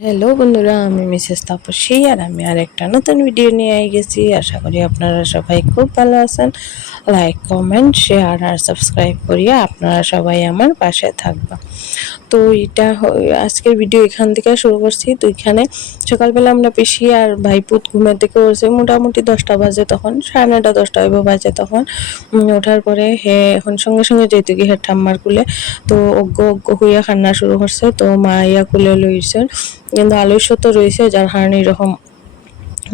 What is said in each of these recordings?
Hello বন্ধুরা, আমি Mrs Tapasi আর আমি আর একটা নতুন ভিডিও নিয়ে আই গেছি। আশা করি আপনারা সবাই খুব ভালো আছেন। লাইক কমেন্ট শেয়ার আর সাবস্ক্রাইব করিয়া আপনারা সবাই আমার পাশে থাকবা। তো এটা আজকের ভিডিও এখান থেকে শুরু করছি। তো এখানে সকালবেলা আমরা পিসি আর ভাইপুত ঘুমের থেকে উঠছে। মোটামুটি দশটা বাজে তখন, সাড়ে নটা দশটা হইব বাজে তখন। ওঠার পরে হে, এখন সঙ্গে সঙ্গে যেহেতু কি হে ঠাম্মার কুলে, তো অজ্ঞ অজ্ঞ হইয়া খান্না শুরু করছে। তো মা ইয়া কুলে লইছেন। কিন্তু আলস্য তো রয়েছে যার কারণে এরকম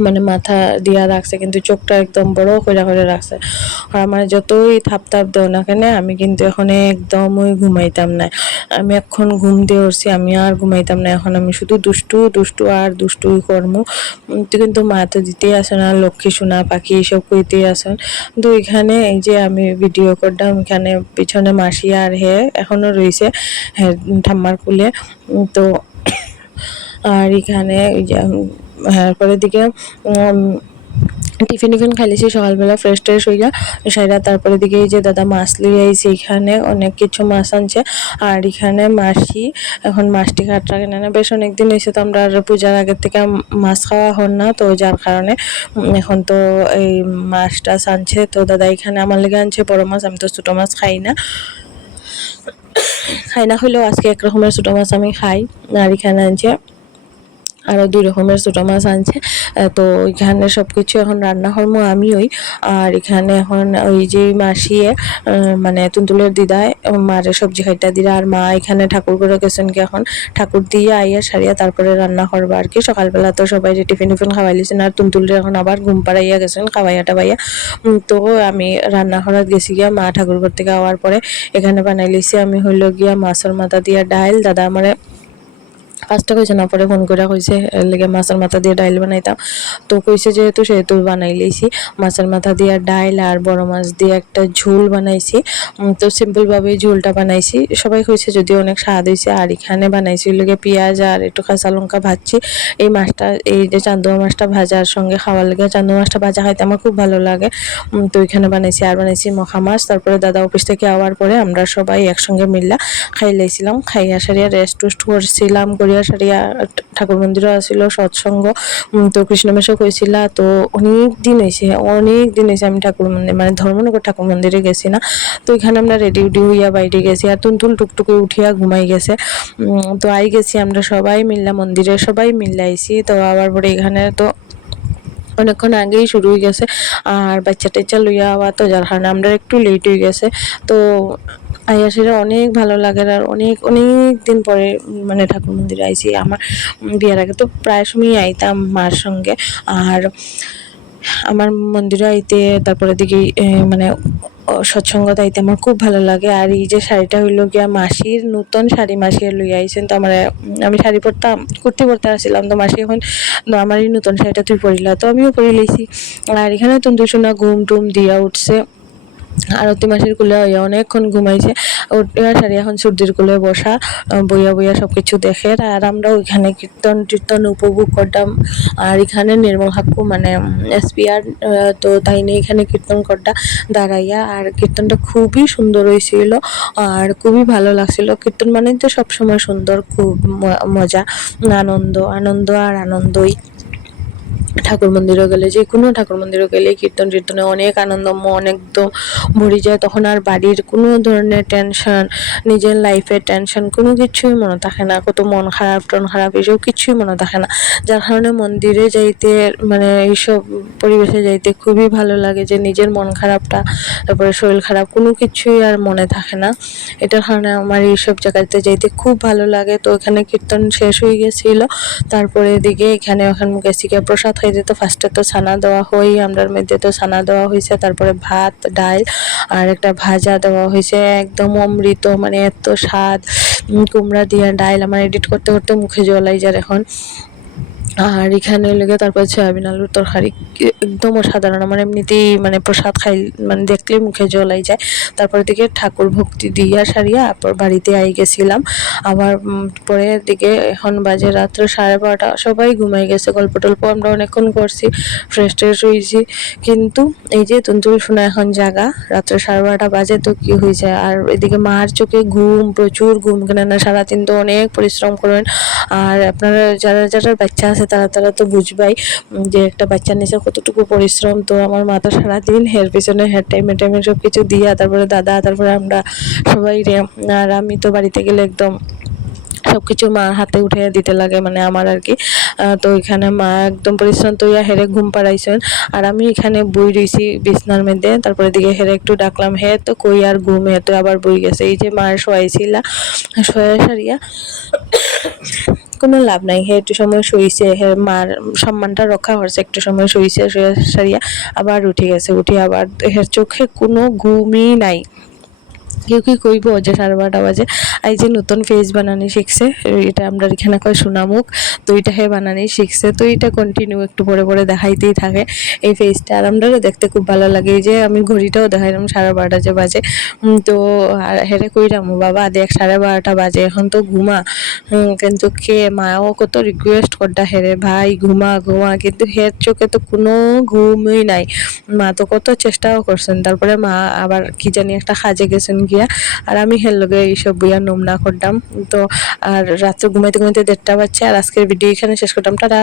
মানে মাথা দিয়া রাখছে, কিন্তু চোখটা একদম বড় করে করে রাখছে। আর আমার যতই থাপ থাপ দেও না কেন, আমি কিন্তু এখন একদমই ঘুমাইতাম না। আমি এখন ঘুম দিয়ে উঠছি, আমি আর ঘুমাইতাম না। এখন আমি শুধু দুষ্টু দুষ্টু আর দুষ্টুই কর্ম। কিন্তু মা তো দিতেই আসে না, লক্ষ্মী, সোনা, পাখি এসব কইতেই আসেন। তো এখানে এই যে আমি ভিডিও করলাম এখানে পিছনে মাসি আর হে এখনও রয়েছে হ্যাঁ ঠাম্মার কুলে। তো আর এখানে হ্যাঁ পরের দিকে টিফিন টিফিন খাইলেছি সকালবেলা ফ্রেশ ট্রেশ হইয়া সাইরা তারপরে দিকে এই যে দাদা মাছ লিয়ে আইছে, এখানে অনেক কিছু মাছ আনছে। আর এখানে মাসি, এখন মাছটি কাটরা কেনে না বেশ অনেকদিন হয়েছে তো আমরা আর পূজার আগের থেকে মাছ খাওয়া হন না, তো যার কারণে এখন তো এই মাছ টাছ আনছে, তো দাদা এখানে আমার লেগে আনছে বড়ো মাছ, আমি তো ছোটো মাছ খাই না। খাই না হইলেও আজকে এক রকমের ছোটো মাছ আমি খাই, আর এখানে আনছে আরও দুই রকমের ছোটো মাছ আনছে। তো এখানে সব কিছু এখন রান্না করব আমি ওই আর এখানে এখন ওই যে মাসিয়ে মানে তুন্তুলের দিদায় মারে সবজি খাইটা দিরা। আর মা এখানে ঠাকুর করে গেছেন কি এখন? ঠাকুর দিয়ে আইয়া সারিয়া তারপরে রান্না করব আর কি। সকালবেলা তো সবাই যে টিফিন টিফিন খাওয়াইলিছেন আর তুন্তুলের এখন আবার ঘুম পাড়াইয়া গেছেন, খাওয়াইয়া টাবাইয়া তো আমি রান্না করাত গেছি গিয়া মা ঠাকুর ঘর থেকে আওয়ার পরে এখানে বানাই লিছি আমি হইল গিয়া মাছের মাথা দিয়া ডাইল। দাদা আমারে ফার্স্টে কইছে না পরে ফোন করে কইছে এর লেগে মাছের মাথা দিয়ে ডাইল বানাইতাম তো কইছে যেহেতু সেহেতু বানাই লইছি মাছের মাথা দিয়ে ডাইল আর বড় মাছ দিয়ে একটা ঝোল বানাইছি। তো সিম্পলভাবেই ঝোলটা বানাইছি। সবাই কইছে যদি অনেক স্বাদ হয়েছে আর এখানে বানাইছি লেগে পেঁয়াজ আর একটু কাঁচা লঙ্কা ভাজছি। এই মাছটা, এই যে চান্দুয়া মাছটা ভাজার সঙ্গে খাওয়ার লেগে চান্দুয়া মাছটা ভাজা খাইতে আমার খুব ভালো লাগে। তো এখানে বানাইছি, আর বানাইছি মখা মাছ। তারপরে দাদা অফিস থেকে আওয়ার পরে আমরা সবাই একসঙ্গে মিললা খাই লাইছিলাম খাইয়া সারিয়া রেস্ট টুস্ট করছিলাম, করিয়া সারিয়া ঠাকুর মন্দিরও আসিল সৎসঙ্গ। তো কৃষ্ণমেশও কইছিলা তো অনেক দিন হয়েছে অনেক দিন হয়েছে আমি ঠাকুর মন্দির মানে ধর্মনগর ঠাকুর মন্দিরে গেছি না। তো এখানে আমরা রেডি উডি হইয়া বাইরে গেছি আর তুনতুল টুকটুকে উঠিয়া ঘুমাই গেছে। তো আই গেছি আমরা সবাই মিললা মন্দিরে সবাই মিললা আইছি। তো আবার পরে এখানে তো অনেকক্ষণ আগেই শুরু হয়ে গেছে, আর বাচ্চা টাচ্চা লইয়া আওয়া তো যার কারণে আমরা একটু লেট হয়ে গেছে। তো আইয়াসিরা অনেক ভালো লাগে আর অনেক অনেক দিন পরে মানে ঠাকুর মন্দিরে আইছি। আমার বিয়ের আগে তো প্রায় সময় আইতাম মার সঙ্গে। আর আমার মন্দিরে আইতে তারপরে দিকে মানে ও, সৎসঙ্গত আইতে আমার খুব ভালো লাগে। আর এই যে শাড়িটা হইল গিয়া মাসির নতুন শাড়ি মাসি লইয়া আইছেন তো আমার আমি শাড়ি পরতাম কুর্তি পরতে আসছিলাম তো মাসি এখন "না, আমার এই নতুন শাড়িটা তুই পরিলা। তো আমিও পরে লইছি আর এখানে তুন্দু সোনা ঘুম টুম দিয়া উঠছে। আরতি মাসের কুলে হইয়া অনেকক্ষণ ঘুমাইছে। ওটা সারি এখন সূর্যের কুলে বসা বইয়া বইয়া সব কিছু দেখে। আর আমরা ওইখানে কীর্তন টীর্তন উপভোগ করতাম। আর এখানে নির্মল হাক্কু মানে এসপিআর তো তাই নিয়ে এখানে কীর্তন করটা দাঁড়াইয়া। আর কীর্তনটা খুবই সুন্দর হয়েছিল আর খুবই ভালো লাগছিল। কীর্তন মানে তো সবসময় সুন্দর, খুব মজা, আনন্দ আনন্দ আর আনন্দই। ঠাকুর মন্দিরে গেলে, যে কোনো ঠাকুর মন্দিরে গেলে কীর্তন টীর্তনে অনেক আনন্দ মন একদম ভরে যায়। তখন আর বাড়ির কোনো ধরনের টেনশন নিজের লাইফের টেনশন কোনো কিছুই মনে থাকে না। কত মন খারাপ, টন খারাপ, এসব কিছুই মনে থাকে না। যার কারণে মন্দিরে যাইতে মানে এইসব পরিবেশে যাইতে খুবই ভালো লাগে যে নিজের মন খারাপটা, তারপরে শরীর খারাপ কোনো কিছুই আর মনে থাকে না। এটার কারণে আমার এইসব জায়গাতে যাইতে খুব ভালো লাগে। তো এখানে কীর্তন শেষ হয়ে গেছিল। তারপরে এদিকে এখানে ওখানে গেছি প্রসাদ খাইতে তো ফার্স্টে তো ছানা দেওয়া হই আমরার মধ্যে তো ছানা দেওয়া হয়েছে, তারপরে ভাত, ডাল আর একটা ভাজা দেওয়া হয়েছে, একদম অমৃত মানে এত স্বাদ। কুমড়া দিয়ে ডাল, আমার এডিট করতে করতে মুখে জলাই যার এখন। আর এখানে লেগে তারপর সয়াবিন আলুর তরকারি একদম অসাধারণ। আমার এমনিতেই মানে প্রসাদ খাই মানে দেখলেই মুখে জলাই যায়। তারপরে দিকে ঠাকুর ভক্তি দিয়া সারিয়া তারপর বাড়িতে আই গেছিলাম। আবার পরে দিকে এখন বাজে রাত্রে সাড়ে বারোটা, সবাই ঘুমাই গেছে, গল্প টল্প আমরা অনেকক্ষণ করছি ফ্রেশ ট্রেশ হয়েছি কিন্তু এই যে তুন্তুল শোনা এখন জাগা, রাত্রে সাড়ে বারোটা বাজে তো কি হয়েছে আর এদিকে মার চোখে ঘুম, প্রচুর ঘুম, কেননা সারাদিন তো অনেক পরিশ্রম করেন। আর আপনারা, যারা যারা বাচ্চা আছে, তারা তারা তো বুঝবাই যে একটা বাচ্চার নিচে কতটুকু পরিশ্রম। তো আমার মা তো সারাদিন হের পিছনে হের টাইমে টাইমে সব কিছু দিয়া, তারপরে দাদা, তারপরে আমরা সবাই রে, আর আমি তো বাড়িতে গেলে একদম সব কিছু মার হাতে উঠে দিতে লাগে মানে আমার আর কি। তো এখানে মা একদম পরিশ্রম তো ইয়া হেরে ঘুম পাড়াইছেন। আর আমি এখানে বই রইছি বিছনার মধ্যে, তারপরে দিকে হেরে একটু ডাকলাম, হে, তো কই আর ঘুম হে তো আবার বই গেছে। এই যে মার শোয়াইছিলা, শোয়া সারিয়া কোনো লাভ নাই। হে একটু সময় শুইছে হে মার সম্মানটা রক্ষা করছে একটু সময় শুইছে শুয়ে সারিয়া আবার উঠে গেছে। উঠে আবার হের চোখে কোনো ঘুমই নাই। কেউ কি কইব, যে সাড়ে বারোটা বাজে। এই যে নতুন ফেস বানানি শিখছে, এটা আমরা এখানে কয় সোনামুখ, তো এটা হে বানানি শিখছে। তো এটা কন্টিনিউ একটু পরে পরে দেখাইতেই থাকে এই ফেসটা আর আমরা দেখতে খুব ভালো লাগে। যে আমি ঘড়িটাও দেখাইলাম, সাড়ে বারোটা যে বাজে। তো, আর হেরে কইরাম বাবা, দেখ, সাড়ে বারোটা বাজে, এখন তো ঘুমা। কিন্তু কে, মাও কত রিকোয়েস্ট করটা হেরে, ভাই, ঘুমা ঘুমা। কিন্তু হের চোখে তো কোনো ঘুমই নাই। মা তো কত চেষ্টাও করছেন। তারপরে মা আবার কি জানি একটা কাজে গেছেন গিয়া। আর আমি হের লগে এইসব বইয়া নোমনা করতাম। তো আর রাত্রে ঘুমাইতে ঘুমাইতে দেড়টা বাজছে আর আজকের ভিডিও এখানে শেষ করতাম। টাটা!